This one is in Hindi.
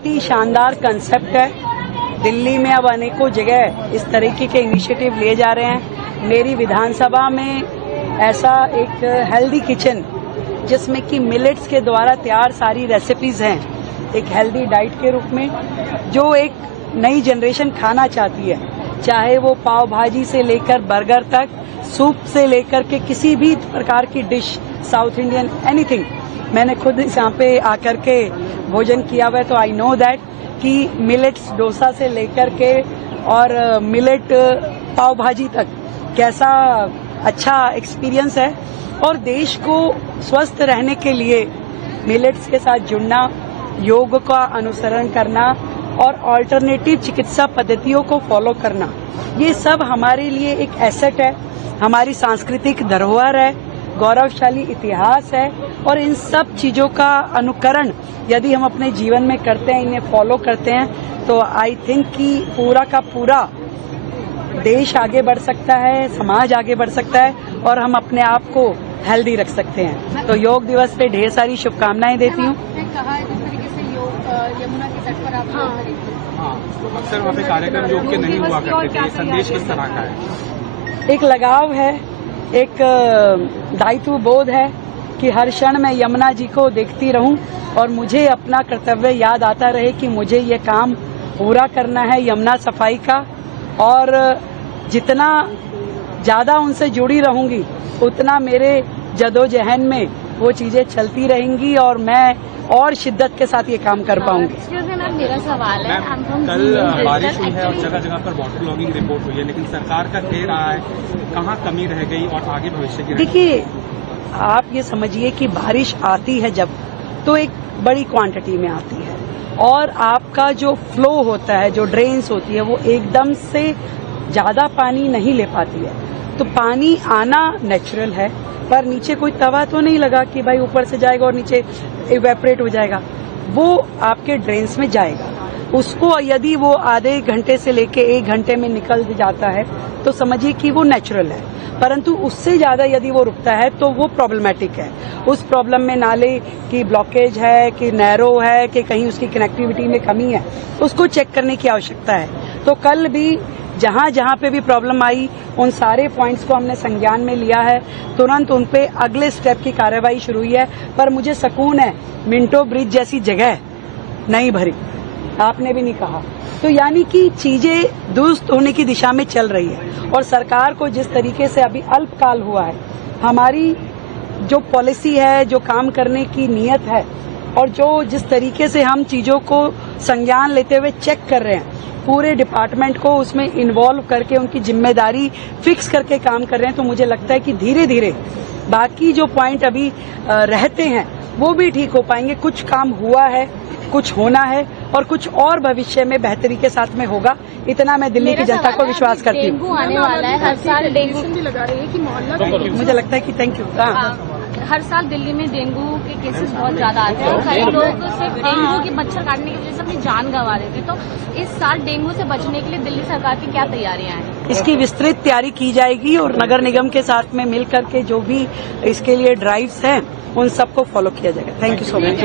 बहुत ही शानदार कंसेप्ट है। दिल्ली में अब अनेकों जगह इस तरीके के इनिशिएटिव लिए जा रहे हैं। मेरी विधानसभा में ऐसा एक हेल्दी किचन जिसमें कि मिलेट्स के द्वारा तैयार सारी रेसिपीज हैं, एक हेल्दी डाइट के रूप में, जो एक नई जनरेशन खाना चाहती है, चाहे वो पाव भाजी से लेकर बर्गर तक, सूप से लेकर के किसी भी प्रकार की डिश, साउथ इंडियन, एनीथिंग। मैंने खुद यहाँ पे आकर के भोजन किया हुआ है, तो आई नो दैट कि मिलेट्स डोसा से लेकर के और मिलेट पाव भाजी तक कैसा अच्छा एक्सपीरियंस है। और देश को स्वस्थ रहने के लिए मिलेट्स के साथ जुड़ना, योग का अनुसरण करना और अल्टरनेटिव चिकित्सा पद्धतियों को फॉलो करना, ये सब हमारे लिए एक एसेट है, हमारी सांस्कृतिक धरोहर है, गौरवशाली इतिहास है। और इन सब चीजों का अनुकरण यदि हम अपने जीवन में करते हैं, इन्हें फॉलो करते हैं, तो आई थिंक कि पूरा का पूरा देश आगे बढ़ सकता है, समाज आगे बढ़ सकता है और हम अपने आप को हेल्दी रख सकते हैं। तो योग दिवस पे ढेर सारी शुभकामनाएं देती हूँ। कहा है जिस तरीके से योग यमुना के तट पर आप अक्सर वहाँ पे कार्यक्रम योग के नहीं हुआ करते थे, संदेश किस तरह का है? एक लगाव है, एक दायित्व बोध है कि हर क्षण मैं यमुना जी को देखती रहूं और मुझे अपना कर्तव्य याद आता रहे कि मुझे ये काम पूरा करना है यमुना सफाई का। और जितना ज्यादा उनसे जुड़ी रहूंगी उतना मेरे जदोजहद में वो चीजें चलती रहेंगी और मैं और शिद्दत के साथ ये काम कर पाऊंगी। मेरा सवाल है, कल बारिश हुई है और जगह जगह पर वाटर लॉगिंग रिपोर्ट हुई है, लेकिन सरकार का कह रहा है कहाँ कमी रह गई और आगे भविष्य की। देखिए, आप ये समझिए कि बारिश आती है जब, तो एक बड़ी क्वांटिटी में आती है और आपका जो फ्लो होता है, जो ड्रेन्स होती है, वो एकदम से ज्यादा पानी नहीं ले पाती है। तो पानी आना नेचुरल है, पर नीचे कोई तवा तो नहीं लगा कि भाई ऊपर से जाएगा और नीचे इवेपोरेट हो जाएगा। वो आपके ड्रेन्स में जाएगा। उसको यदि वो आधे घंटे से लेके 1 घंटे में निकल जाता है तो समझिए कि वो नेचुरल है, परंतु उससे ज्यादा यदि वो रुकता है तो वो प्रॉब्लमेटिक है। उस प्रॉब्लम में नाले की ब्लॉकेज है कि नैरो है कि कहीं उसकी कनेक्टिविटी में कमी है, उसको चेक करने की आवश्यकता है। तो कल भी जहां जहां पे भी प्रॉब्लम आई, उन सारे पॉइंट्स को हमने संज्ञान में लिया है, तुरंत उन पे अगले स्टेप की कार्रवाई शुरू हुई है। पर मुझे सुकून है, मिंटो ब्रिज जैसी जगह नहीं भरी, आपने भी नहीं कहा। तो यानी कि चीजें दुरुस्त होने की दिशा में चल रही है और सरकार को जिस तरीके से अभी अल्पकाल हुआ है, हमारी जो पॉलिसी है, जो काम करने की नीयत है और जो जिस तरीके से हम चीजों को संज्ञान लेते हुए चेक कर रहे हैं, पूरे डिपार्टमेंट को उसमें इन्वॉल्व करके उनकी जिम्मेदारी फिक्स करके काम कर रहे हैं, तो मुझे लगता है कि धीरे धीरे बाकी जो पॉइंट अभी रहते हैं वो भी ठीक हो पाएंगे। कुछ काम हुआ है, कुछ होना है और कुछ और भविष्य में बेहतरी के साथ में होगा, इतना मैं दिल्ली की जनता को विश्वास करती हूँ। डेंगू आने वाला है, हर साल डेंगू भी लगा रही है कि मोहल्ला, मुझे लगता है कि थैंक यू। हर साल दिल्ली में डेंगू के केसेस बहुत ज्यादा आते हैं और कई लोग सिर्फ डेंगू के मच्छर काटने की वजह से अपनी जान गंवा देते हैं। तो इस साल डेंगू से बचने के लिए दिल्ली सरकार की क्या तैयारियां हैं? इसकी विस्तृत तैयारी की जाएगी और नगर निगम के साथ में मिल करके जो भी इसके लिए ड्राइव्स हैं उन सबको फॉलो किया जाएगा। Thank you so much.